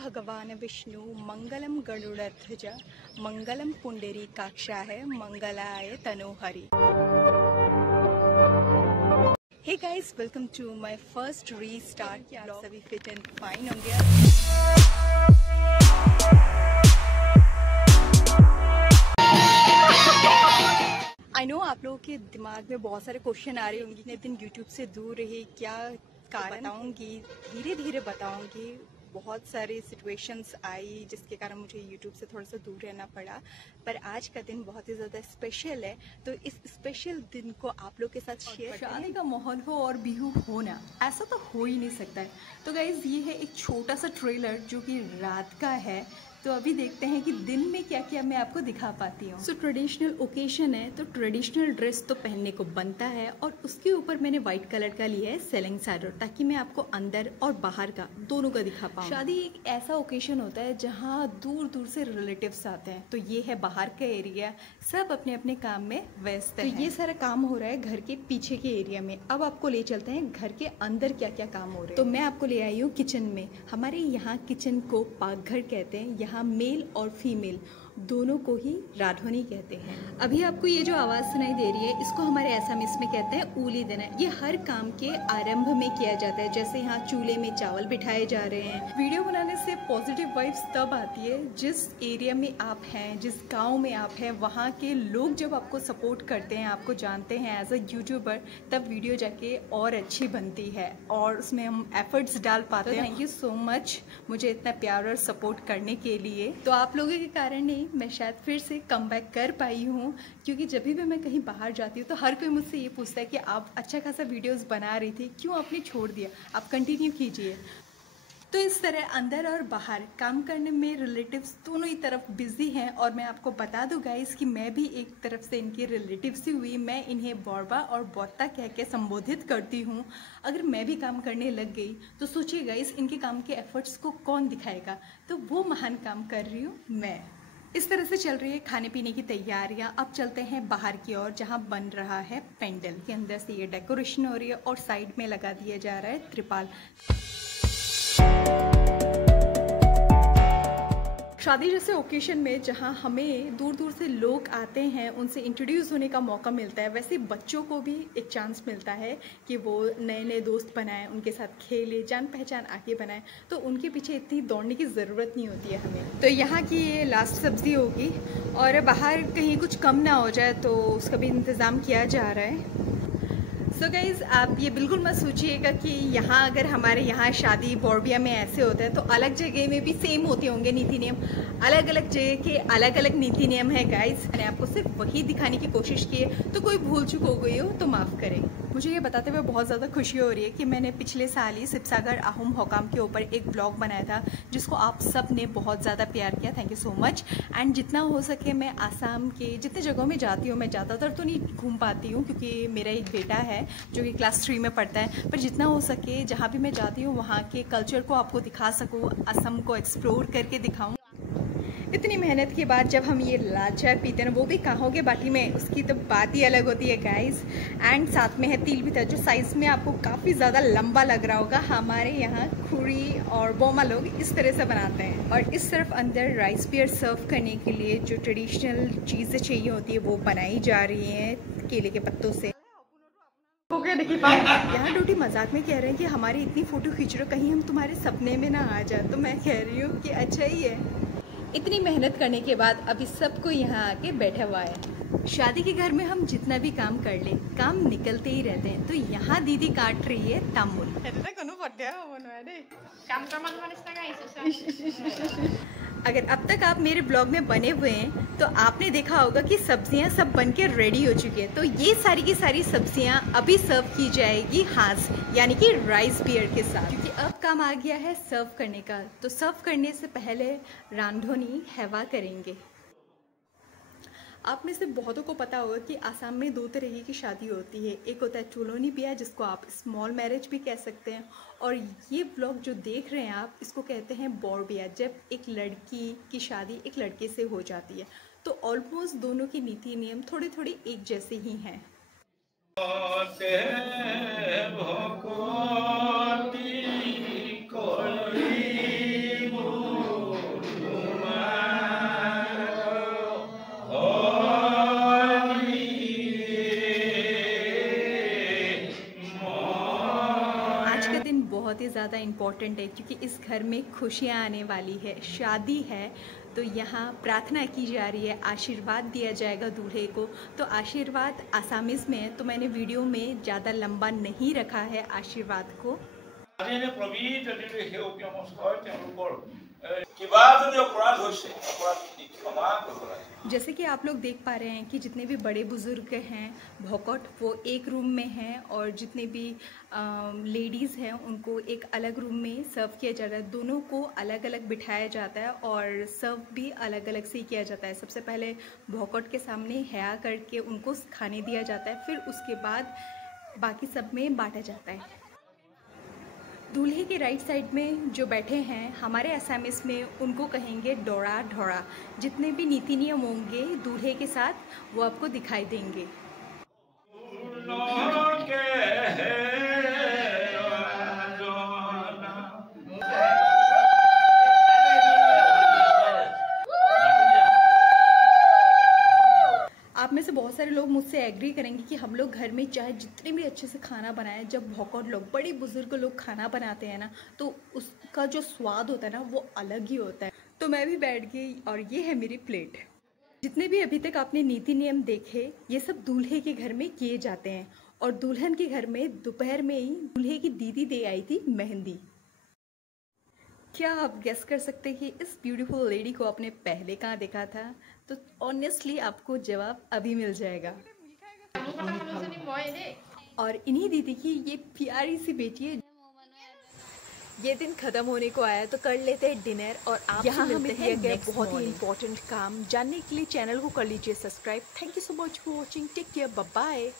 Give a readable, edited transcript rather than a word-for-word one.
भगवान विष्णु मंगलम गरुड़ध्वज मंगलम पुंडरीकाक्षाय मंगलाय तनोहरि। Hey guys, welcome to my first restart. आप सभी फिट एंड फाइन होंगे। आई नो आप लोगों के दिमाग में बहुत सारे क्वेश्चन आ रहे होंगे, इतने दिन यूट्यूब से दूर रही, क्या कारण? बताऊंगी, धीरे धीरे बताऊंगी। बहुत सारी सिचुएशंस आई जिसके कारण मुझे यूट्यूब से थोड़ा सा दूर रहना पड़ा, पर आज का दिन बहुत ही ज़्यादा स्पेशल है, तो इस स्पेशल दिन को आप लोग के साथ शेयर। शादी का माहौल हो और बिहू हो ना, ऐसा तो हो ही नहीं सकता है। तो गाइज, ये है एक छोटा सा ट्रेलर जो कि रात का है, तो अभी देखते हैं कि दिन में क्या क्या मैं आपको दिखा पाती हूँ। सो ट्रेडिशनल ओकेशन है, तो ट्रेडिशनल ड्रेस तो पहनने को बनता है, और उसके ऊपर मैंने व्हाइट कलर का लिया है सेलिंग सैडर, ताकि मैं आपको अंदर और बाहर का दोनों का दिखा पाऊँ। शादी एक ऐसा ओकेशन होता है जहाँ दूर दूर से रिलेटिव्स आते हैं, तो ये है बाहर का एरिया, सब अपने अपने काम में व्यस्त है। तो ये सारा काम हो रहा है घर के पीछे के एरिया में। अब आपको ले चलते हैं घर के अंदर क्या क्या काम हो रहे हैं। तो मैं आपको ले आई हूँ किचन में। हमारे यहाँ किचन को पाकघर कहते हैं। यहाँ मेल और फीमेल दोनों को ही राधोनी कहते हैं। अभी आपको ये जो आवाज़ सुनाई दे रही है, इसको हमारे असमीज में कहते हैं ऊली देना। ये हर काम के आरंभ में किया जाता है। जैसे यहाँ चूल्हे में चावल बिठाए जा रहे हैं। वीडियो बनाने से पॉजिटिव वाइब्स तब आती है जिस एरिया में आप हैं, जिस गांव में आप हैं, वहाँ के लोग जब आपको सपोर्ट करते हैं, आपको जानते हैं एज अ यूट्यूबर, तब वीडियो जाके और अच्छी बनती है और उसमें हम एफर्ट्स डाल पाते हैं। थैंक यू सो मच मुझे इतना प्यार और सपोर्ट करने के लिए। तो आप लोगों के कारण ही मैं शायद फिर से कम बैक कर पाई हूँ, क्योंकि जब भी मैं कहीं बाहर जाती हूँ तो हर कोई मुझसे ये पूछता है कि आप अच्छा खासा वीडियोस बना रही थी, क्यों आपने छोड़ दिया, आप कंटिन्यू कीजिए। तो इस तरह अंदर और बाहर काम करने में रिलेटिव्स दोनों ही तरफ बिजी हैं। और मैं आपको बता दूं गाइस कि मैं भी एक तरफ से इनकी रिलेटिव्स ही हुई। मैं इन्हें बौरबा और बौत्ता कह के संबोधित करती हूँ। अगर मैं भी काम करने लग गई तो सोचिए गाइस, इनके काम के एफर्ट्स को कौन दिखाएगा। तो वो महान काम कर रही हूँ मैं। इस तरह से चल रही है खाने पीने की तैयारियां। अब चलते हैं बाहर की ओर, जहां बन रहा है पेंडल। के अंदर से ये डेकोरेशन हो रही है और साइड में लगा दिया जा रहा है त्रिपाल। शादी जैसे ओकेशन में जहां हमें दूर दूर से लोग आते हैं, उनसे इंट्रोड्यूस होने का मौका मिलता है, वैसे बच्चों को भी एक चांस मिलता है कि वो नए नए दोस्त बनाएं, उनके साथ खेलें, जान पहचान आगे बनाएं। तो उनके पीछे इतनी दौड़ने की ज़रूरत नहीं होती है हमें। तो यहाँ की ये लास्ट सब्जी होगी, और बाहर कहीं कुछ कम ना हो जाए तो उसका भी इंतज़ाम किया जा रहा है। सो गाइज़, आप ये बिल्कुल मत सोचिएगा कि यहाँ अगर हमारे यहाँ शादी बोरबिया में ऐसे होता है तो अलग जगह में भी सेम होते होंगे नीति नियम। अलग अलग जगह के अलग अलग नीति नियम है गाइज़। मैंने आपको सिर्फ वही दिखाने की कोशिश की है, तो कोई भूल चूक हो गई हो तो माफ़ करें। मुझे ये बताते हुए बहुत ज़्यादा खुशी हो रही है कि मैंने पिछले साल ही शिवसागर आहूम हुकाम के ऊपर एक ब्लॉग बनाया था, जिसको आप सब ने बहुत ज़्यादा प्यार किया। Thank you so much. And जितना हो सके मैं आसाम के जितने जगहों में जाती हूँ, मैं ज़्यादातर तो नहीं घूम पाती हूँ क्योंकि मेरा एक बेटा है जो कि क्लास 3 में पढ़ता है, पर जितना हो सके जहाँ भी मैं जाती हूँ वहाँ के कल्चर को आपको दिखा सकूँ, असम को एक्सप्लोर करके दिखाऊँ। इतनी मेहनत के बाद जब हम ये लाल चाय पीते हैं, वो भी काहों के बाटी में, उसकी तो बात ही अलग होती है गाइस। एंड साथ में है तिल भी था, जो साइज़ में आपको काफ़ी ज़्यादा लंबा लग रहा होगा। हमारे यहाँ खुरी और बोमा लोग इस तरह से बनाते हैं। और इस तरफ अंदर राइस बियर सर्व करने के लिए जो ट्रेडिशनल चीज़ें चाहिए होती है वो बनाई जा रही हैं केले के पत्तों से। यहाँ डोटी मजाक में कह रहे हैं कि हमारी इतनी फ़ोटो खींच रहे हो, कहीं हम तुम्हारे सपने में ना आ जाए। तो मैं कह रही हूँ कि अच्छा ही है। इतनी मेहनत करने के बाद अभी सबको यहाँ आके बैठा हुआ है। शादी के घर में हम जितना भी काम कर ले, काम निकलते ही रहते हैं। तो यहाँ दीदी काट रही है तामुल। अगर अब तक आप मेरे ब्लॉग में बने हुए हैं तो आपने देखा होगा कि सब्जियां सब बनके रेडी हो चुकी है। तो ये सारी की सारी सब्जियां अभी सर्व की जाएगी हांस, यानी कि राइस बियर के साथ, क्योंकि अब काम आ गया है सर्व करने का। तो सर्व करने से पहले रांधोनी हैवा करेंगे। आप में से बहुतों को पता होगा कि आसाम में 2 तरह की शादी होती है। एक होता है चोलोनी बिया, जिसको आप स्मॉल मैरिज भी कह सकते हैं, और ये ब्लॉग जो देख रहे हैं आप, इसको कहते हैं बोरबिया, जब एक लड़की की शादी एक लड़के से हो जाती है। तो ऑलमोस्ट दोनों की नीति नियम थोड़े थोड़े एक जैसे ही हैं। बहुत ही ज़्यादा इम्पॉर्टेंट है क्योंकि इस घर में खुशियाँ आने वाली है, शादी है। तो यहाँ प्रार्थना की जा रही है, आशीर्वाद दिया जाएगा दूल्हे को। तो आशीर्वाद आसामीज़ में है, तो मैंने वीडियो में ज़्यादा लंबा नहीं रखा है आशीर्वाद को। जैसे कि आप लोग देख पा रहे हैं कि जितने भी बड़े बुजुर्ग हैं भौकट, वो एक रूम में हैं और जितने भी लेडीज़ हैं उनको एक अलग रूम में सर्व किया जा रहा है। दोनों को अलग अलग बिठाया जाता है और सर्व भी अलग अलग से किया जाता है। सबसे पहले भौकट के सामने हया करके उनको खाने दिया जाता है, फिर उसके बाद बाकी सब में बांटा जाता है। दूल्हे के राइट साइड में जो बैठे हैं हमारे असामीज़ में उनको कहेंगे डोरा ढोरा। जितने भी नीति नियम होंगे दूल्हे के साथ वो आपको दिखाई देंगे। आप में से बहुत सारे लोग मुझसे एग्री करेंगे कि हम लोग घर में चाहे जितने भी अच्छे से खाना बनाएं, जब भौकट लोग, बड़े बुजुर्ग लोग खाना बनाते हैं ना, तो उसका जो स्वाद होता है ना वो अलग ही होता है। तो मैं भी बैठ गई और ये है मेरी प्लेट। जितने भी अभी तक आपने नीति नियम देखे ये सब दूल्हे के घर में किए जाते हैं। और दुल्हन के घर में दोपहर में ही दूल्हे की दीदी दे आई थी मेहंदी। क्या आप गेस कर सकते हैं कि इस ब्यूटीफुल लेडी को आपने पहले कहाँ देखा था? तो ऑनेस्टली आपको जवाब अभी मिल जाएगा। और इन्हीं दीदी की ये प्यारी सी बेटी है। ये दिन खत्म होने को आया तो कर लेते हैं डिनर। और आप यहाँ हमें दिया गया बहुत ही इंपॉर्टेंट काम जानने के लिए चैनल को कर लीजिए subscribe. Thank you so much for watching. Take care, bye bye.